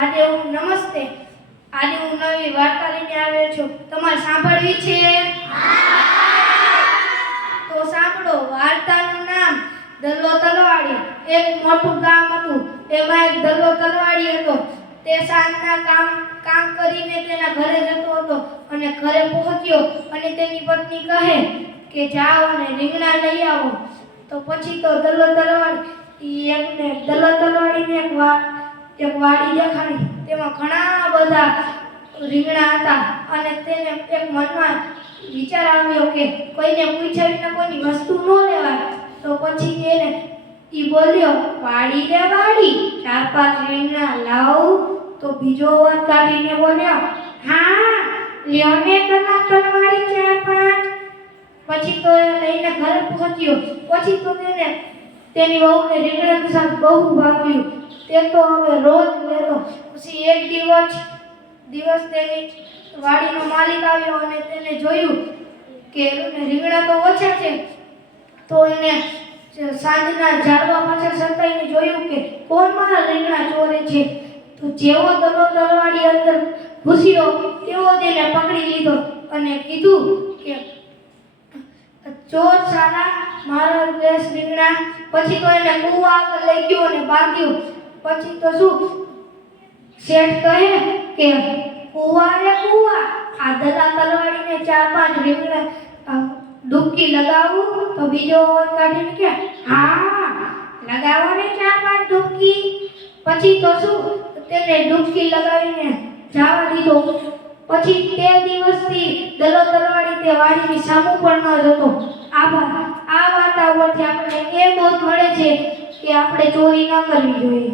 આજે હું નમસ્તે આજે હું નવી વાર્તા લઈને આવ્યો છું. તમારે સાંભળવી છે? તો સાંભળો. વાર્તાનું નામ દલ્લો તલવાડી. એક મોટું ગામ હતું. એમાં એક દલ્લો તલવાડી હતો. તે સાંજના કામ કરીને તેના ઘરે જતો હતો અને ઘરે પહોંચ્યો અને તેની પત્ની કહે કે જાઓ અને રીંગણા લઈ આવો. તો પછી તો દલ્લો તલવાડીને એક વાડી દેખાણી. તેમાં ઘણા બધા રીંગણા હતા અને તેને એક મનમાં વિચાર આવ્યો કે કોઈને પૂછ્યા વિના કોઈની વસ્તુ ન લેવાય. તો પછી એને બોલ્યો, વાડી રે વાડી, 4-5 રીંગણા લાવ. તો બીજો અવાજ કાઢીને બોલ્યો, હા લ્યો ને તલવાડી 4-5. પછી તો એ લઈને ઘરે પહોંચ્યો. પછી તો તેની વહુને રીંગણાનું શાક બહુ ભાવ્યું. તે તો હવે રોજ લેતો. પછી એક દિવસ તેની વાડીનો માલિક આવ્યો અને તેને જોયું કે રીંગણા તો ઓછા છે. તો એને સાંજના ઝાડવા પાછળ સંતાઈને જોયું કે કોણ મારા રીંગણા ચોરે છે. તો જેવો દલ્લો તલવાડી અંદર ઘૂસ્યો તેવો તેને પકડી લીધો અને કીધું કે ચોર સાલા, મારો દેશ રીંગણા. પછી તો એને કૂવા આગળ લઈ ગયો અને બાંધ્યો. પછી તો શું શેઠ કહે કે કૂવા રે કૂવા, આ દલ્લા તલવાડીને 4-5 રીંગણા ડૂબકી લગાવું. તો બીજો અવાજ કાઢીને કે હા લગાવો ને 4-5 ડૂબકી. પછી તો શું તેને ડૂબકી લગાવીને જવા દીધો. પછી તે દિવસથી દલ્લો તલવાડી તે વાડીની સામું પણ ન જતો. આભાર. આ વાર્તા ઉપરથી આપણને એ બોધ મળે છે કે આપણે ચોરી ન કરવી જોઈએ.